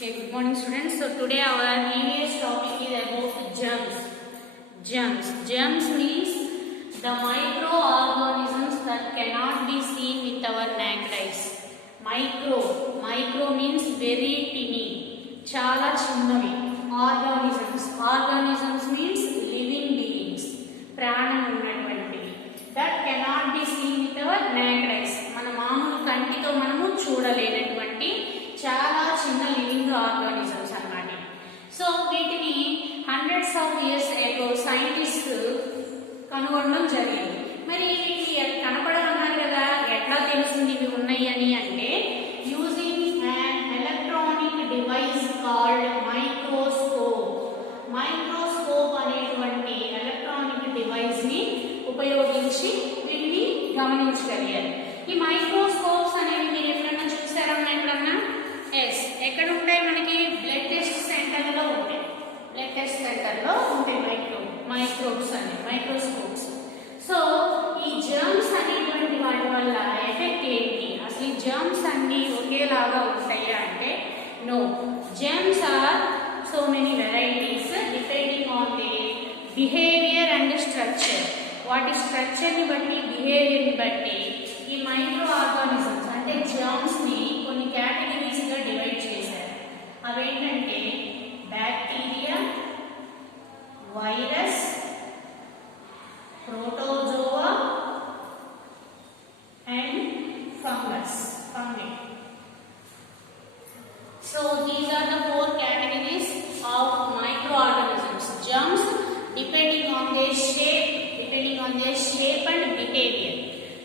Okay, good morning students. So today our EVS topic is about germs. Germs means the microorganisms that cannot be seen with our naked eyes. Micro means very tiny. Chala chinnavi. Organisms means living beings. Pranam unnatvantivi. That cannot be seen with our naked eyes. Mana maamulu kantito manamu చూడలేనటువంటి చాలా చిన్న living organisms అన్నమాట. So వీటిని hundreds of years ago scientist కనుగొనడం జరిగింది. మరి వీటికి కనపడమన్నారు కదా, ఎట్లా తెలిసింది ఇవి ఉన్నాయి అని అంటే using an electronic device called microscope అనేటువంటి ఎలక్ట్రానిక్ డివైస్ ని ఉపయోగించి వీటిని గమనించగలిగారు. ఈ మైక్రోస్కోప్స్ అనేవి మీరు ఎప్పుడన్నా చూసారా? ఎప్పుడన్నా ఎక్కడ ఉంటాయి? మనకి బ్లడ్ టెస్ట్ సెంటర్లో ఉంటాయి. బ్లడ్ టెస్ట్ సెంటర్లో ఉంటాయి మైక్రోస్కోప్స్. సో ఈ జర్మ్స్ అనేటువంటి వాటి వల్ల ఎఫెక్ట్ ఏంటి? అసలు ఈ జర్మ్స్ అన్ని ఒకేలాగా ఉంటాయా అంటే no. Germs are so many varieties depending on the behaviour and structure. వాటి స్ట్రక్చర్ని బట్టి, బిహేవియర్ని బట్టి ఈ మైక్రో ఆర్గానిజమ్స్ అంటే జర్మ్స్ ని కొన్ని కేటగిరీస్ గా డివైడ్ చేశారు. అవేంటంటే bacteria, virus, protozoa and fungi. So these are the four categories of microorganisms. Germs depending on their shape and behavior.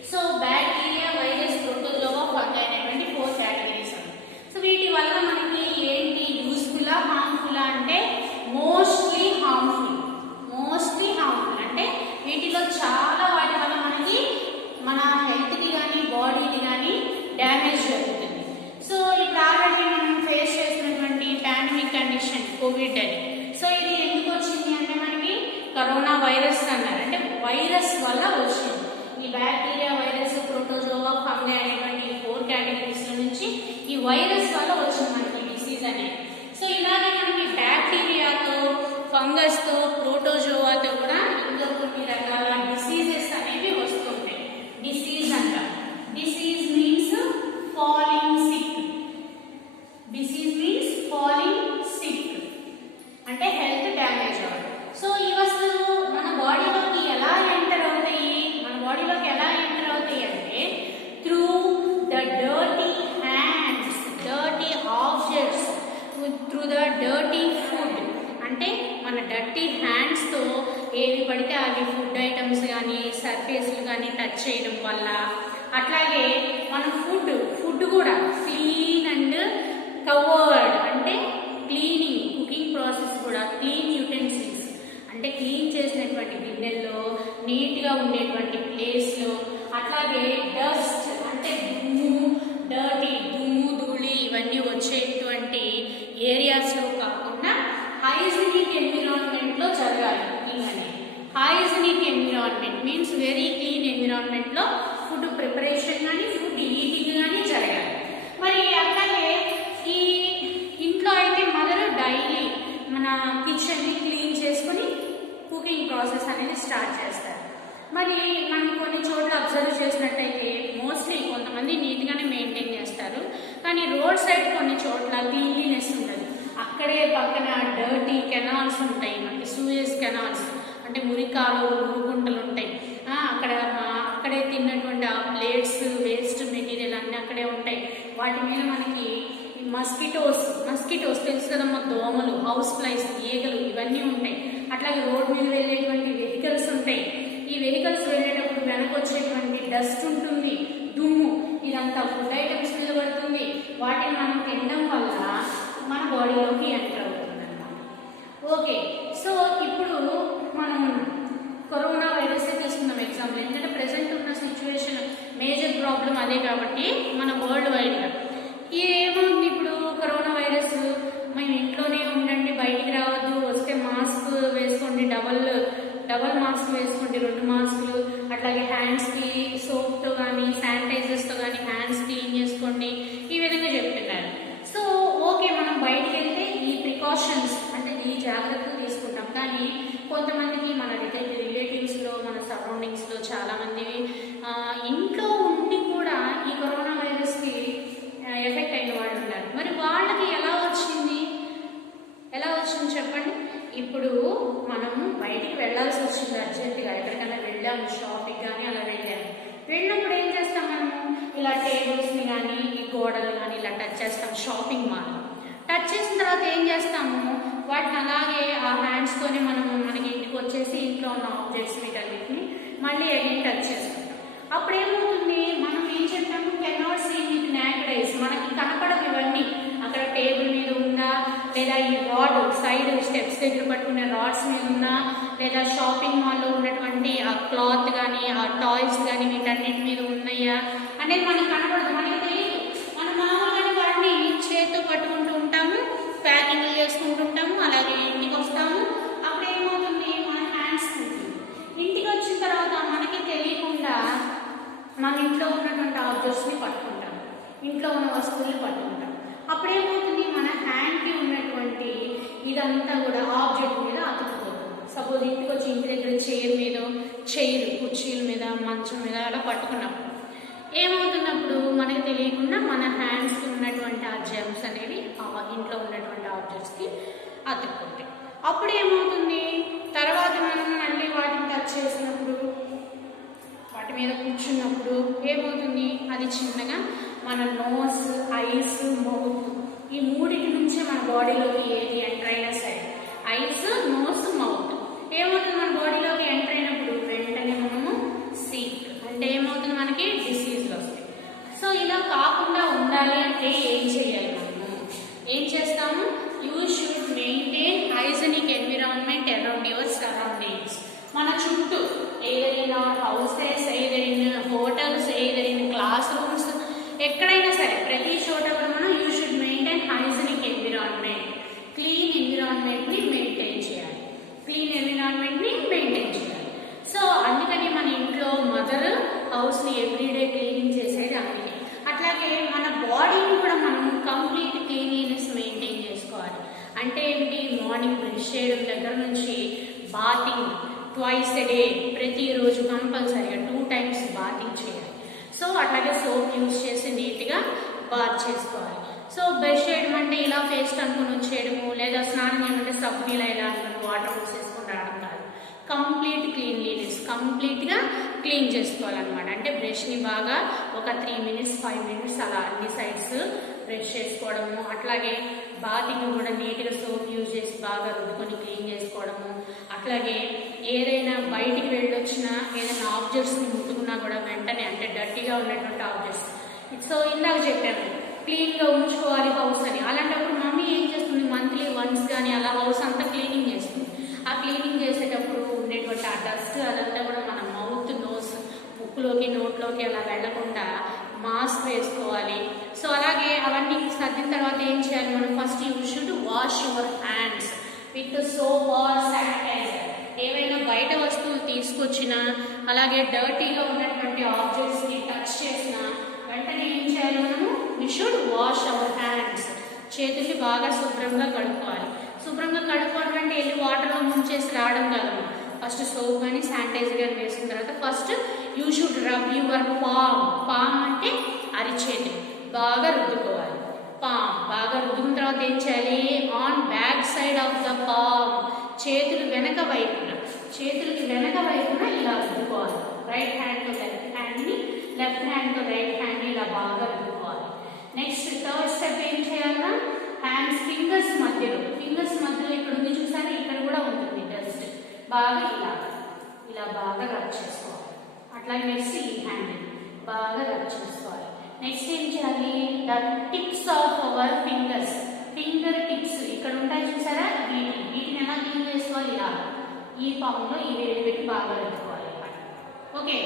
So bacteria, virus, protozoa, fungi అనేటువంటి 4 కేటగిరీస్ ఉన్నాయి. So వీటి వల్ల మనకి ఏంటి యూస్ఫుల్లా, హార్మ్ఫుల్లా అంటే మోస్ట్లీ హార్మ్ఫుల్ అంటే వీటిలో చాలా వాటి వల్ల మనకి మన హెల్త్కి కానీ బాడీకి కానీ డ్యామేజ్ జరుగుతుంది. సో ఇప్పుడు ఆల్రెడీ మనం ఫేస్ చేసినటువంటి పాండమిక్ కండిషన్ కోవిడ్ అని. సో ఇది ఎందుకు వచ్చింది అంటే మనకి కరోనా వైరస్ అన్నారు. అంటే వైరస్ వల్ల వచ్చింది. ఈ బ్యాక్టీరియా, వైరస్, ప్రోటోజోవా, ఫంగై అనేటువంటి 4 కేటగిరీస్ నుంచి ఈ వైరస్ వల్ల వచ్చింది మనకి డిసీజ్ అనేది. సో ఇలాగే మనకి బ్యాక్టీరియాతో, ఫంగస్తో, ప్రోటోజోవాతో కూడా ఇంకా కొన్ని రకాల డిసీజెస్ అనేవి వస్తుంటాయి. డిసీజ్ అంటారు. డిసీజ్ మీన్స్ ఫాలింగ్ సిక్ అంటే హెల్త్ డ్యామేజ్ అవ్వడం. సో ఈ వస్తువులు మన బాడీలోకి ఎలా ఎంటర్ అవుతాయి అంటే through the dirty hands, dirty objects, through the dirty food. అంటే మన డర్టీ హ్యాండ్స్తో ఏవి పడితే అవి ఫుడ్ ఐటమ్స్ కానీ సర్ఫేస్లు కానీ టచ్ చేయడం వల్ల. అట్లాగే మన ఫుడ్ కూడా క్లీన్ అండ్ కవర్డ్ అంటే క్లీనింగ్, కుకింగ్ ప్రాసెస్ కూడా క్లీన్ యూటెన్సిల్స్ అంటే క్లీన్ చేసినటువంటి గిన్నెల్లో, నీట్గా ఉండేటువంటి ప్లేస్లో. అట్లాగే డస్ట్ అంటే దుమ్ము, ధూళి ఇవన్నీ వచ్చేటువంటి ఏరియాస్లో కాకుండా హైజీనిక్ ఎన్విరాన్మెంట్లో జరగాలి కుకింగ్ అనేది. Hygienic environment means very clean ఎన్విరాన్మెంట్లో ఫుడ్ ప్రిపరేషన్ కానీ ఫుడ్ ఈటింగ్ కానీ జరగాలి. మరి అట్లాగే ఈ ఇంట్లో అయితే మదర్ డైలీ మన కిచెన్ని క్లీన్ చేసుకుని కుకింగ్ ప్రాసెస్ అనేది స్టార్ట్ చేస్తారు. మరి మనం కొన్ని చోట్ల అబ్జర్వ్ చేసినట్టయితే మోస్ట్లీ కొంతమంది నీట్గానే మెయింటైన్ చేస్తారు, కానీ రోడ్ సైడ్ కొన్ని చోట్ల క్లీన్లీనెస్ ఉండదు. అక్కడే పక్కన డర్టీ కెనాల్స్ ఉంటాయి, మనకి సూయస్ కెనాల్స్ అంటే మురికాలు, మురుగుంటలు ఉంటాయి. అక్కడే తిన్నటువంటి ఆ ప్లేట్స్, వేస్ట్ మెటీరియల్ అన్నీ అక్కడే ఉంటాయి. వాటి మీద మనకి మస్కిటోస్ తెలుసు కదమ్మా, దోమలు, హౌస్ ఫ్లైస్, ఈగలు ఇవన్నీ ఉంటాయి. అట్లాగే రోడ్ మీద వెళ్ళేటువంటి వెహికల్స్ ఉంటాయి. ఈ వెహికల్స్ వెళ్ళేటప్పుడు వెనక వచ్చేటువంటి డస్ట్ ఉంటుంది, దుమ్ము, ఇదంతా ఫుడ్ ఐటమ్స్ మీద పడుతుంది. వాటిని మనం తినడం వల్ల మన బాడీలోకి ఎంటర్ అవుతుంది అన్నమాట. ఓకే, సో ఇప్పుడు మనం కరోనా వైరస్ తీసుకున్నాం ఎగ్జాంపుల్. ఎందుకంటే ప్రెసెంట్ ఉన్న సిచ్యువేషన్ మేజర్ ప్రాబ్లం అదే కాబట్టి మన వరల్డ్ వైడ్గా ఏముంది ఇప్పుడు కరోనా వైరస్. మేము ఇంట్లోనే ఉండండి, బయటికి రావద్దు, వస్తే మాస్క్ వేసుకోండి, డబల్ మాస్క్ వేసుకోండి, 2 మాస్కులు. అట్లాగే హ్యాండ్స్కి సోప్తో కానీ శానిటైజర్స్తో కానీ హ్యాండ్స్ క్లీన్ చేసుకోండి, ఈ విధంగా చెప్తున్నారు. సో ఓకే, మనం బయటికి ఇలా టేబుల్స్ని కానీ ఈ గోడలు కానీ ఇలా టచ్ చేస్తాం షాపింగ్ మాల్. టచ్ చేసిన తర్వాత ఏం చేస్తాము, వాటిని అలాగే ఆ హ్యాండ్స్తోనే మనకి ఇంటికి వచ్చేసి ఇంట్లో ఉన్న ఆబ్జెక్ట్స్ వీటన్నిటిని మళ్ళీ అగైన్ టచ్ చేసుకుంటాం. అప్పుడు ఏమవుతుంది, మనం ఏం చెప్తాము, cannot see with naked eyes, మనకి కనపడవు ఇవన్నీ. అక్కడ టేబుల్ మీద ఉందా, లేదా ఈ రాడ్ సైడ్ స్టెప్స్ దగ్గర పట్టుకునే రాడ్స్ మీద ఉందా, లేదా షాపింగ్ మాల్లో ఉన్నటువంటి ఆ క్లాత్ కానీ ఆ టాయ్స్ కానీ వీటన్నిటి మీద ఉన్నాయా అనేది మనకు కనపడదు, మనకి తెలియదు. మనం మామూలుగానే వాటిని చేతితో పట్టుకుంటూ ఉంటాము, ప్యాకింగ్లు చేసుకుంటూ ఉంటాము, అలాగే ఇంటికి వస్తాము. అప్పుడు ఏమవుతుంది, మన హ్యాండ్స్ ఇంటికి వచ్చిన తర్వాత మనకి తెలియకుండా మన ఇంట్లో ఉన్నటువంటి ఆబ్జెక్ట్స్ని పట్టుకుంటాం, ఇంట్లో ఉన్న వస్తువుల్ని పట్టుకుంటాం. అప్పుడు ఏమవుతుంది, మన హ్యాండ్కి ఉన్నటువంటి ఇదంతా కూడా ఆబ్జెక్ట్ మీద అతుక్కుపోతుంది. సపోజ్ ఇంటికి వచ్చి ఇంటి దగ్గర చైర్ కుర్చీల మీద మంచం మీద అలా పట్టుకున్నప్పుడు ఏమవుతున్నప్పుడు మనకి తెలియకుండా మన హ్యాండ్స్కి ఉన్నటువంటి ఆ జెమ్స్ అనేవి ఇంట్లో ఉన్నటువంటి ఆబ్జెక్ట్స్కి అతుక్కుంటాయి. అప్పుడు ఏమవుతుంది, తర్వాత మనం మళ్ళీ వాటిని టచ్ చేసినప్పుడు వాటి మీద కూర్చున్నప్పుడు ఏమవుతుంది, అది చిన్నగా మన నోస్, ఐస్, మౌత్ ఈ మూడింటి నుంచే మన బాడీలోకి ఏది ఎంటర్ అయినా సరే, ఐస్, నోస్, మౌత్ ఏమవుతుంది, మన బాడీలోకి ఎంటర్ అయినప్పుడు వెంటనే మనము సీక్ అంటే ఏమవుతుంది, మనకి డిసీజ్లు వస్తాయి. సో ఇలా కాకుండా ఉండాలి అంటే ఏం చేయాలి, మనము ఏం చేస్తాము, you should maintain hygienic environment around your surroundings. మన చుట్టూ ఏదైనా హౌసెస్, ఏదైనా హోటల్స్, ఏదైనా క్లాస్ రూమ్స్, ఎక్కడైనా సరే ప్రతి చోట కూడా మనం you should maintain hygienic environment, clean ఎన్విరాన్మెంట్ని మెయింటైన్ చేయాలి, క్లీన్ ఎన్విరాన్మెంట్ని మెయింటైన్ చేయాలి. సో అందుకని మన ఇంట్లో మదర్ హౌస్ని ఎవ్రీడే క్లీనింగ్ చేసేది అందుకే. అట్లాగే మన బాడీని కూడా మనం కంప్లీట్ క్లీన్లీనెస్ మెయింటైన్ చేసుకోవాలి. అంటే ఏంటి, మార్నింగ్ బ్రష్ చేయడం దగ్గర నుంచి బాతింగ్ ట్వైస్ ఎ డే, ప్రతిరోజు కంపల్సరీగా 2 times బాతింగ్ చేయాలి. సో అట్లాగే సోప్ యూజ్ చేసి నీట్గా బాత్ చేసుకోవాలి. సో బ్రష్ చేయడం అంటే ఇలా పేస్ట్ అనుకుని వచ్చేయడము, లేదా స్నానం చేయమంటే సబ్బు నీళ్ళ ఇలా అనుకుని వాటర్ పోసేసుకుని రావడం కాదు. కంప్లీట్ క్లీన్లీనెస్, కంప్లీట్గా క్లీన్ చేసుకోవాలన్నమాట. అంటే బ్రష్ని బాగా ఒక 3 minutes 5 minutes అలా అన్ని సైడ్స్ బ్రష్ చేసుకోవడము, అట్లాగే బాతింగ్ కూడా నీట్గా సోప్ యూజ్ చేసి బాగా రుద్దుకొని క్లీన్ చేసుకోవడము, అట్లాగే ఏదైనా బయటికి వెళ్ళొచ్చినా ఏదైనా ఆబ్జెక్ట్స్ని ముట్టుకున్నా కూడా వెంటనే అంటే డర్టీగా ఉన్నటువంటి ఆబ్జెక్ట్స్, సో ఇందాక చెప్పాను క్లీన్గా ఉంచుకోవాలి హౌస్ అని. అలాంటప్పుడు మమ్మీ ఏం చేస్తుంది, మంత్లీ వన్స్ కానీ అలా హౌస్ అంతా క్లీనింగ్ చేస్తుంది. ఆ క్లీనింగ్ చేసేటప్పుడు ఉండేటువంటి ఆ డస్ట్ అదంతా కూడా మన మౌత్, నోస్, ముక్కులోకి నోట్లోకి అలా వెళ్లకుండా మాస్క్ వేసుకోవాలి. సో అలాగే అవన్నీ సర్దిన తర్వాత ఏం చేయాలి, మనం first you should wash your hands with soap or sanitiser. ఏవైనా బయట వస్తువులు తీసుకొచ్చినా, అలాగే డర్టీగా ఉన్నటువంటి ఆబ్జెక్ట్స్ని టచ్ చేసినా వెంటనే ఏం చేయాలి, మనము we should wash our hands. చేతుల్ని బాగా శుభ్రంగా కడుక్కోవాలి. శుభ్రంగా కడుక్కోవడం అంటే వెళ్ళి వాటర్లో ముంచేసి రావడం కాదు. ఫస్ట్ సోప్ కానీ శానిటైజర్ కానీ వేసుకున్న తర్వాత first you should rub your palm అంటే అరిచేతి బాగా రుద్దుకోవాలి. పామ్ బాగా రుద్దుకున్న తర్వాత ఏం చేయాలి, on back side of the palm, చేతులకి వెనక వైపున ఇలా రుద్దుకోవాలి. రైట్ హ్యాండ్తో లెఫ్ట్ హ్యాండ్ని, లెఫ్ట్ హ్యాండ్తో రైట్ హ్యాండ్ని ఇలా బాగా రుద్దుకోవాలి. నెక్స్ట్ థర్డ్ స్టెప్ ఏం చేయాలన్నా, హ్యాండ్స్ ఫింగర్స్ మధ్యలో ఇక్కడ ఉంది చూసారా, ఇక్కడ కూడా ఉంటుంది డస్ట్, బాగా ఇలా బాగా రబ్ చేసుకోవాలి. అట్లాగే నెక్స్ట్ ఈ హ్యాండ్ బాగా రబ్ చేసుకోవాలి. నెక్స్ట్ ఏం చేయాలి, the tips of hour finger tips ఇక్కడ ఉంటాయి చూసారా, వీటిని ఎలా క్లీన్ చేసుకోవాలి, ఇలా ఈ పాములో ఈ వేలు పెట్టి బాగా రుద్దుకోవాలి. ఓకే,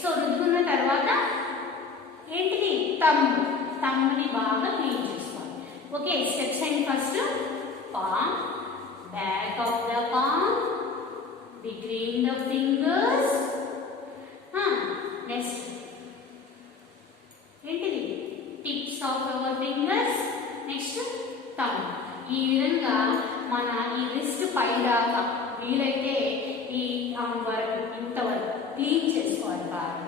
సో రుద్దుకున్న తర్వాత ఏంటిది, తమ్ముని బాగా క్లీన్ చేసుకోవాలి. Okay, steps and first palm, back of the palm, between the fingers, next ఏంటిది tips of our fingers, next thumb. ఈ విధంగా మన ఈ రిస్ట్ పై దాకా వీలైతే ఈ వరకు ఇంతవరకు క్లీన్ చేసుకోవాలి బాగా.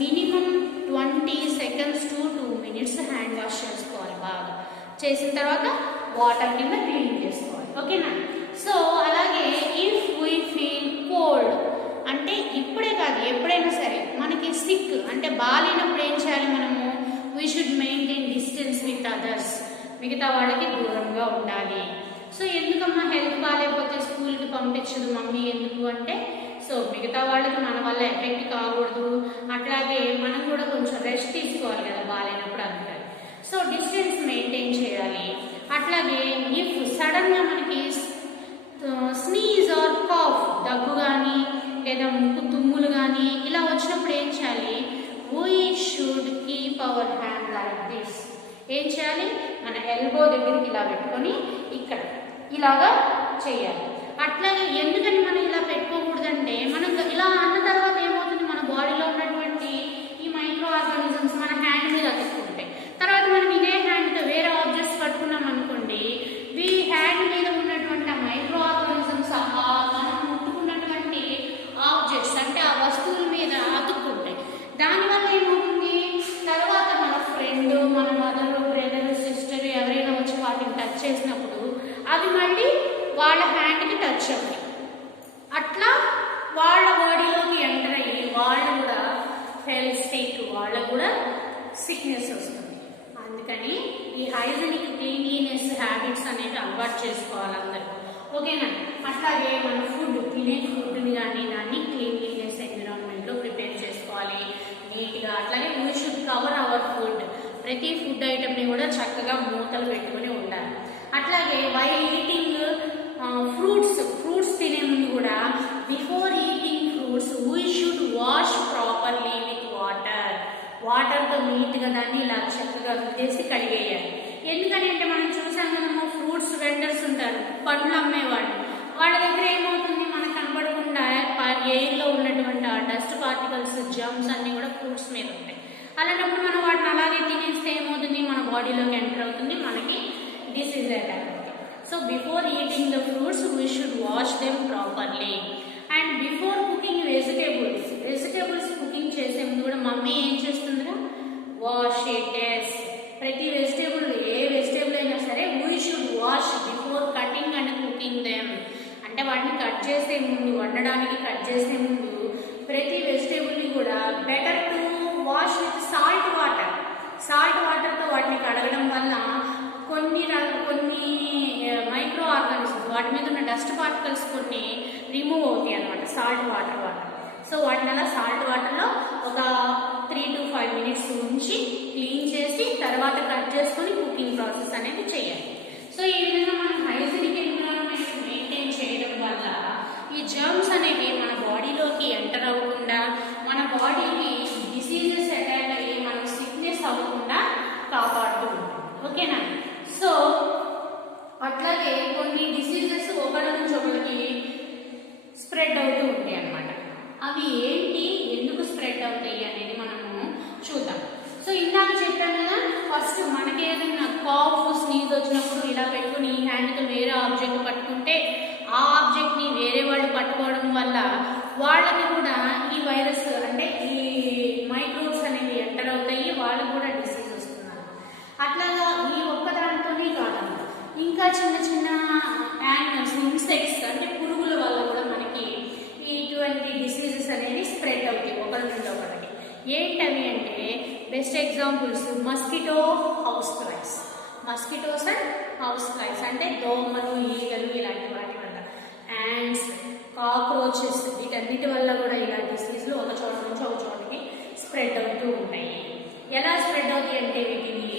Minimum 20 seconds to 2 minutes hand wash చేసుకోవాలి. బాగా చేసిన తర్వాత వాటర్ కింద క్లీన్ చేసుకోవాలి. ఓకేనా? సో అలాగే ఇఫ్ వీ ఫీల్ కోల్డ్ అంటే ఇప్పుడే కాదు ఎప్పుడైనా సరే మనకి సిక్ అంటే బాగాలేనప్పుడు ఏం చేయాలి, మనము విత్ అదర్స్, మిగతా వాళ్ళకి దూరంగా ఉండాలి. సో ఎందుకమ్మా హెల్త్ బాగాలేకపోతే స్కూల్కి పంపించదు మమ్మీ ఎందుకు అంటే, సో మిగతా వాళ్ళకి మన వల్ల ఎఫెక్ట్ కాకూడదు, అట్లాగే మనం కూడా కొంచెం రెస్ట్ తీసుకోవాలి కదా బాగాలేనప్పుడు అందుకని. సో డిస్టెన్స్ మెయింటైన్ చేయాలి. అట్లాగే ఇఫ్ సడన్గా మనకి స్నీజ్ ఆర్ కాఫ్, దగ్గు కానీ లేదా ముక్కు తుమ్ములు కానీ ఇలా వచ్చినప్పుడు ఏం చేయాలి, we should keep our hand like this. ఏం చేయాలి, మన ఎల్బో దగ్గరికి ఇలా పెట్టుకొని ఇక్కడ ఇలాగా చేయాలి. అట్లాగే ఎందుకని మనం ఇలా పెట్టుకోకూడదంటే, మనం ఇలా అన్న తర్వాత ఏమవుతుంది, మన బాడీలో ఉన్నటువంటి ఈ మైక్రో ఆర్గానిజమ్స్ మన హ్యాండ్ మీద అతుక్కుంటాయి. తర్వాత మనం ఇదే హ్యాండ్తో వేరే ఆబ్జెక్ట్స్ పట్టుకున్నాం అనుకోండి, ఈ హ్యాండ్ మీద ఉన్నటువంటి ఆ మైక్రో ఆర్గానిజమ్స్ మనం ముట్టుకున్నటువంటి ఆబ్జెక్ట్స్ అంటే ఆ వస్తువుల మీద అతుక్కుంటాయి. దానివల్ల ఏమవుతుంది, తర్వాత మన ఫ్రెండ్, మన మదర్, బ్రదర్, సిస్టర్ ఎవరైనా వచ్చి వాటిని టచ్ చేసినప్పుడు అవి మళ్ళీ వాళ్ళ హ్యాండ్కి టచ్ అవుతాయి. అట్లా వాళ్ళ బాడీలోకి ఎంటర్ అయ్యి వాళ్ళు కూడా హెల్త్ స్టేక్, వాళ్ళకు కూడా సిక్నెస్ వస్తుంది. అందుకని ఈ హైజీనిక్ క్లీన్లీనెస్ హ్యాబిట్స్ అనేవి అలవాటు చేసుకోవాలి అందరూ, ఓకేనా. అట్లాగే మన ఫుడ్, తినే ఫుడ్ని కానీ దాన్ని క్లీన్లీనెస్ ఎన్విరాన్మెంట్లో ప్రిపేర్ చేసుకోవాలి నీట్గా. అట్లాగే we should cover our food, ప్రతి ఫుడ్ ఐటమ్ని కూడా చక్కగా మూతలు పెట్టుకుని ఉండాలి. అట్లాగే వైల్ ఈటింగ్ ఫ్రూట్స్ తినే ముందు కూడా before eating fruits we should wash properly with వాటర్తో నీట్గా దాన్ని ఇలా చక్కగా రుద్దేసి కడిగేయాలి. ఎందుకని అంటే మనం చూసాం కదమ్మా, ఫ్రూట్స్ వెండర్స్ ఉంటారు, పండ్లు అమ్మేవాళ్ళు, వాళ్ళ దగ్గర ఏమవుతుంది, మనకు కనబడకుండా ఎయిర్లో ఉన్నటువంటి ఆ డస్ట్ పార్టికల్స్, జర్మ్స్ అన్నీ కూడా ఫ్రూట్స్ మీద ఉంటాయి. అలాంటప్పుడు మనం వాటిని అలాగే తినేస్తే ఏమవుతుంది, మన బాడీలోకి ఎంటర్ అవుతుంది, మనకి డిసీజ్ అటాక్ అవుతుంది. So before eating the fruits we should wash them properly. And before cooking vegetables cooking చేసే ముందు కూడా మమ్మీ ఏం చేస్తుందిరా, వాష్ ఇట్. ప్రతి వెజిటేబుల్, ఏ వెజిటేబుల్ అయినా సరే we should wash before cutting and cooking them. అంటే వాటిని కట్ చేసే ముందు, వండడానికి కట్ చేసే ముందు ప్రతి వెజిటేబుల్ని కూడా better to wash with salt వాటర్తో వాటిని కడగడం వల్ల కొన్ని మైక్రో ఆర్గానిజమ్స్, వాటి మీద ఉన్న డస్ట్ పార్టికల్స్ కొన్ని రిమూవ్ అవుతాయి అన్నమాట సాల్ట్ వాటర్ వల్ల. సో వాటిని అలా సాల్ట్ వాటర్లో ఒక 3 to 5 minutes ఉంచి క్లీన్ చేసి తర్వాత కట్ చేసుకొని కుకింగ్ ప్రాసెస్ అనేది చేయాలి. సో ఈ విధంగా మనం హైజీనిక్ ఎన్విరాన్మెంట్ మెయింటైన్ చేయడం వల్ల ఈ జర్మ్స్ అనేవి మన బాడీలోకి ఎంటర్ అవ్వకుండా, మన బాడీకి డిసీజెస్ అటాక్ అయ్యి మనకు సిక్నెస్ అవ్వకుండా కాపాడుతూ ఉంటాం, ఓకేనా. సో అట్లాగే కొన్ని డిసీజెస్ ఒకరి నుంచి ఒకరికి స్ప్రెడ్ అవుతూ ఉంటాయి అన్నమాట. అవి ఏంటి, ఎందుకు స్ప్రెడ్ అవుతాయి అనేది మనము చూద్దాం. సో ఇందాక చెప్పాను కదా, ఫస్ట్ మనకి ఏదైనా కాఫ్, స్నీజ్ వచ్చినప్పుడు ఇలా పెట్టుకుని ఈ హ్యాండ్తో వేరే ఆబ్జెక్ట్ పట్టుకుంటే ఆ ఆబ్జెక్ట్ని వేరే వాళ్ళు పట్టుకోవడం వల్ల వాళ్ళకి కూడా ఈ వైరస్ అంటే ఈ మైక్రోబ్స్ అనేవి ఎంటర్ అవుతాయి, వాళ్ళకి కూడా డిసీజ్ వస్తున్నారు. అట్లాగా ఈ ఒక్కదానితోనే కాదు, ఇంకా చిన్న చిన్న యానిమల్స్, ఇన్సెక్ట్స్ అంటే పురుగుల వల్ల కూడా మనకి ఇటువంటి డిసీజెస్ అనేవి స్ప్రెడ్ అవుతాయి ఒకరి నుండి ఒకరికి. ఏంటవి అంటే best examples mosquito house flies. Mosquitoes and house flies అంటే దోమలు, ఈగలు ఇలాంటి వాటి వల్ల, యాండ్స్, కాక్రోచెస్, వీటన్నిటి వల్ల కూడా ఇలా డిసీజ్లు ఒక చోట నుంచి ఒక చోటకి స్ప్రెడ్ అవుతూ ఉంటాయి. ఎలా స్ప్రెడ్ అవుతాయి అంటే వీటిని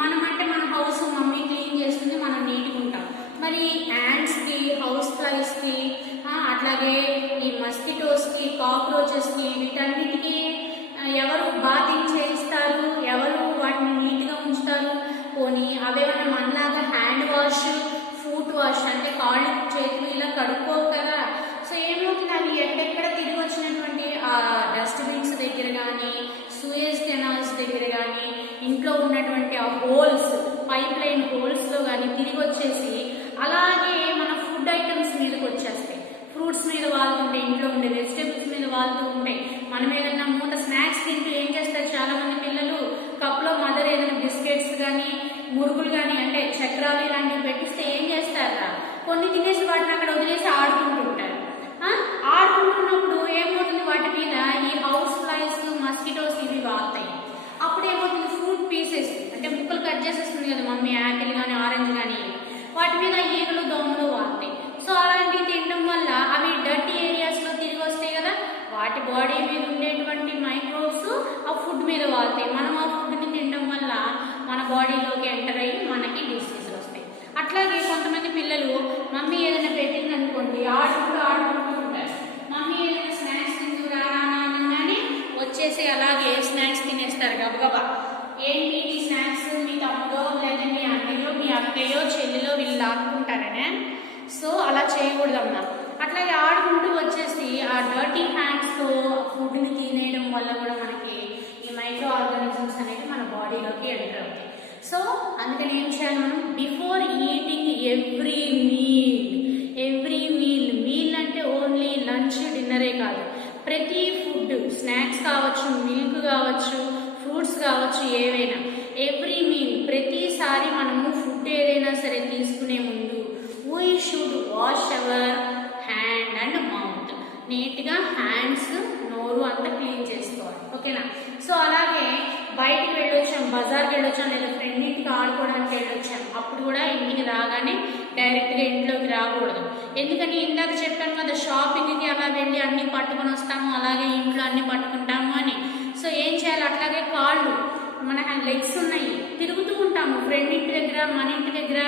మనం అంటే మన హౌస్ మమ్మీ క్లీన్ చేస్తుంది, మనం నీట్గా ఉంటాం. మరి యాండ్స్కి, హౌస్ ఫ్లైస్కి, అట్లాగే ఈ మస్కిటోస్కి, కాక్రోచెస్కి, వీటన్నిటికీ ఎవరు బాతింగ్ చేయిస్తారు, ఎవరు వాటిని నీట్గా ఉంచుతారు? పోనీ అవేమైనా మనలాగా హ్యాండ్ వాష్, ఫుట్ వాష్ అంటే కాళ్ళు చేతులు ఇలా కడుక్కోవు కదా. సో ఏమవుతుంది, అవి ఎక్కడెక్కడ తిరిగి వచ్చినటువంటి ఆ డస్ట్బిన్స్ దగ్గర కానీ, సూయేజ్ కెనాల్స్ దగ్గర కానీ, ఇంట్లో ఉన్నటువంటి ఆ హోల్స్, పైప్ లైన్ హోల్స్లో కానీ తిరిగి వచ్చేసి అలాగే మన ఫుడ్ ఐటమ్స్ మీదకి వచ్చేస్తాయి. ఫ్రూట్స్ మీద వాళ్తుంటే, ఇంట్లో ఉండే వెజిటేబుల్స్ మీద వాళ్తూ ఉంటాయి. మనం ఏదైనా మూట స్నాక్స్ తింటూ ఏం చేస్తారు చాలా మంది పిల్లలు, కప్లో మదర్ ఏదైనా బిస్కెట్స్ కానీ, మురుగులు కానీ అంటే చక్రాలు ఇలాంటివి పెట్టిస్తే ఏం చేస్తారా, కొన్ని తినేసి వాటిని అక్కడ వదిలేసి ఆడుకుంటుంటారు. ఆడుకుంటున్నప్పుడు ఏమవుతుంది, వాటి మీద ఈ హౌస్ ఫ్లైస్, మస్కిటోస్ ఇవి వాళ్తాయి. అప్పుడు ఏమవుతుంది, ఫుడ్ పీసెస్ అంటే ముక్కలు కట్ కట్ చేసేస్తుంది కదా మమ్మీ, యాపిల్ కానీ ఆరెంజ్ కానీ, వాటి మీద ఈగలు దోమలు వాళ్తాయి. సో అలాంటివి తినడం వల్ల అవి డర్టీ ఏరియాస్లో తిరిగి వస్తాయి కదా, వాటి బాడీ మీద ఉండేటువంటి మైక్రోబ్స్ ఆ ఫుడ్ మీద వాళ్తాయి. మనం ఆ ఫుడ్ని తినడం వల్ల మన బాడీలోకి ఎంటర్ అయ్యి మనకి డిసీజులు వస్తాయి. అట్లాగే కొంతమంది పిల్లలు మమ్మీ ఏదైనా పెట్టింది అనుకోండి, ఆడుకుంటూ ఉంటారు. మమ్మీ ఏదైనా స్నాక్స్ తిందురా అని వచ్చేసి అలాగే స్నాక్స్ తినేస్తారు గబగబా. ఏంటి ఈ స్నాక్స్ మీ తమ్ముడో లేదా మీ అన్నయ్యో మీ అక్కయ్యో చెల్లిలో వీళ్ళు లాక్కుంటారనే. సో అలా చేయకూడదమ్మా. అట్లాగే ఆడుకుంటూ వచ్చేసి ఆ డర్టీ హ్యాండ్స్తో ఫుడ్ని తినేయడం వల్ల కూడా మనకి ఈ మైక్రో ఆర్గానిజమ్స్ అనేవి మన బాడీలోకి ఎంటర్ అవుతాయి. సో అందుకని ఏం చేయాలి మనం, బిఫోర్ ఈటింగ్ ఎవ్రీ మీల్ అంటే ఓన్లీ లంచ్ డిన్నరే కాదు, ప్రతి ఫుడ్ స్నాక్స్ కావచ్చు, మిల్క్ కావచ్చు, ఫ్రూట్స్ కావచ్చు, ఏవైనా ఎవ్రీ మీల్ ప్రతిసారి మనము ఫుడ్ ఏదైనా సరే తీసుకునే ముందు we should wash hour hand and mouth. నీట్గా హ్యాండ్స్ నోరు అంతా క్లీన్ చేసుకోవాలి. ఓకేనా. సో అలాగే బయటికి వెళ్ళొచ్చాం, బజార్కి వెళ్ళొచ్చాం, లేదా ఫ్రెండ్ ఇంటికి ఆడుకోవడానికి వెళ్ళొచ్చాం, అప్పుడు కూడా ఇంటికి రాగానే డైరెక్ట్గా ఇంట్లోకి రాకూడదు. ఎందుకని ఇందాక చెప్పాను కదా, షాపింగ్కి అలా వెళ్ళి అన్నీ పట్టుకొని వస్తాము, అలాగే ఇంట్లో అన్నీ పట్టుకుంటాము అని. సో ఏం చేయాలి, అట్లాగే కాళ్ళు మన లెగ్స్ ఉన్నాయి, తిరుగుతూ ఉంటాము ఫ్రెండ్ ఇంటి దగ్గర, మన ఇంటి దగ్గర.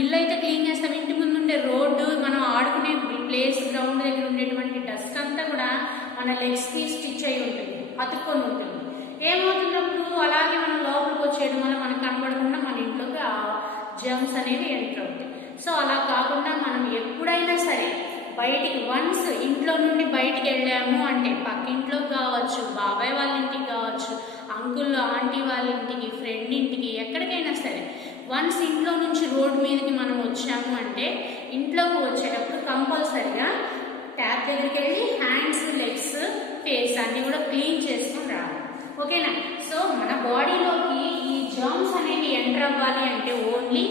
ఇల్లు అయితే క్లీన్ చేస్తాం, ఇంటి ముందు ఉండే రోడ్డు, మనం ఆడుకునే ప్లేస్, గ్రౌండ్ దగ్గర ఉండేటువంటి డస్ట్ అంతా కూడా మన లెగ్స్కి స్టిచ్ అయి ఉంటుంది, అతుక్కొని ఉంటుంది. ఏమవుతున్నప్పుడు అలాగే మనం లోపలికి వచ్చేయడం వల్ల మనకు కనబడకుండా మన ఇంట్లోకి ఆ జర్మ్స్ అనేవి ఎంటర్ అవుతాయి. సో అలా కాకుండా మనం ఎప్పుడైనా సరే బయటికి వన్స్ ఇంట్లో నుండి బయటికి వెళ్ళాము అంటే పక్కింట్లో కావచ్చు, బాబాయ్ వాళ్ళ ఇంటికి కావచ్చు, అంకుల్ ఆంటీ వాళ్ళ ఇంటికి, ఫ్రెండ్ ఇంటికి, ఎక్కడికైనా సరే వన్స్ ఇంట్లో నుంచి రోడ్డు మీదకి మనం వచ్చాము అంటే ఇంట్లోకి వచ్చేటప్పుడు కంపల్సరిగా ట్యాప్ దగ్గరికి వెళ్ళి హ్యాండ్స్, లెగ్స్, ఫేస్ అన్నీ కూడా క్లీన్ చేసుకుని రావాలి. ఓకేనా. సో మన బాడీలోకి ఈ జర్మ్స్ అనేవి ఎంటర్ అవ్వాలి అంటే ఓన్లీ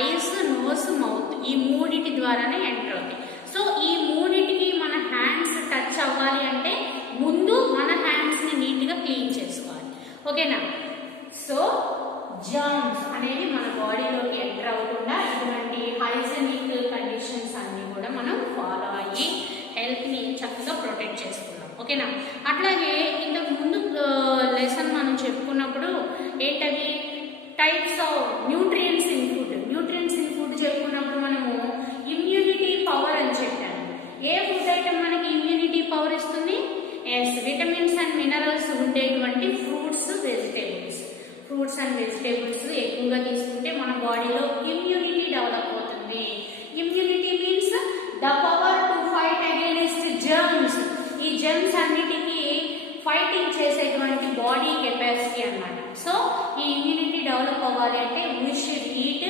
ఐస్, నోస్, మౌత్ ఈ మూడిటి ద్వారానే ఎంటర్ అవుతాయి. సో ఈ మూడిటికి మన హ్యాండ్స్ టచ్ అవ్వాలి అంటే ముందు మన హ్యాండ్స్ని నీట్గా క్లీన్ చేసుకోవాలి. ఓకేనా. సో జర్మ్స్ అనేవి మన బాడీలోకి ఎంటర్ అవ్వకుండా ఇటువంటి హైజెనిక్ కండిషన్స్ అన్నీ కూడా మనం ఫాలో అయ్యి హెల్త్ని చక్కగా ప్రొటెక్ట్ చేసుకున్నాం. ఓకేనా. అట్లాగే ఇంతకు ముందు లెసన్ మనం చెప్పుకున్నప్పుడు ఏంటవి types of nutrients in food చెప్పుకున్నప్పుడు మనము ఇమ్యూనిటీ పవర్ అని చెప్పాను. ఏ ఫుడ్ ఐటమ్ మనకి ఇమ్యూనిటీ పవర్ ఇస్తుంది? ఎస్, విటమిన్స్ అండ్ మినరల్స్ ఉండేటువంటి ఫ్రూట్స్ అండ్ వెజిటేబుల్స్ ఎక్కువగా తీసుకుంటే మన బాడీలో ఇమ్యూనిటీ డెవలప్ అవుతుంది. Immunity means the power to fight against germs. ఈ జర్మ్స్ అన్నిటికీ ఫైటింగ్ చేసేటువంటి బాడీ కెపాసిటీ అన్నమాట. సో ఈ ఇమ్యూనిటీ డెవలప్ అవ్వాలి అంటే we should eat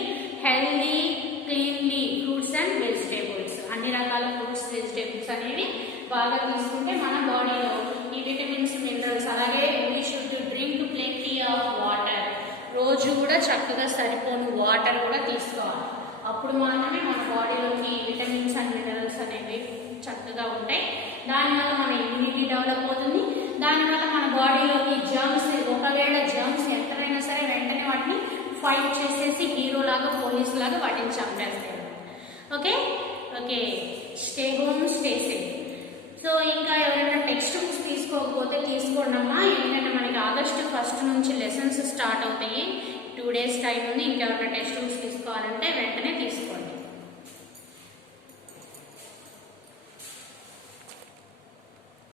healthy, cleanly fruits and vegetables. అన్ని రకాల ఫ్రూట్స్, వెజిటేబుల్స్ అనేవి బాగా తీసుకుంటే మన బాడీలో ఈ విటమిన్స్, మినరల్స్, అలాగే we should drink plenty of water. రోజు కూడా చక్కగా సరిపోను వాటర్ కూడా తీసుకోవాలి. అప్పుడు మాత్రమే మన బాడీలోకి విటమిన్స్ అండ్ మినరల్స్ అనేవి చక్కగా ఉంటాయి. దానివల్ల మన ఇమ్యూనిటీ డెవలప్ అవుతుంది. దానివల్ల మన బాడీలోకి జర్మ్స్, ఒకవేళ జర్మ్స్ ఎంతైనా సరే వెంటనే వాటిని ఫైట్ చేసేసి హీరోలాగా, పోలీస్ లాగా వాటిని చంపేస్తారు. Okay. Stay home, stay safe. So ఇంకా ఎవరైనా టెక్స్ట్ బుక్స్ తీసుకోకపోతే తీసుకోండి అమ్మా. ఎందుకంటే మనకి August 1 నుంచి లెసన్స్ స్టార్ట్ అవుతాయి. 2 days టైం ఉంది. ఇంకెవరైనా టెక్స్ట్ బుక్స్ తీసుకోవాలంటే వెంటనే తీసుకోండి.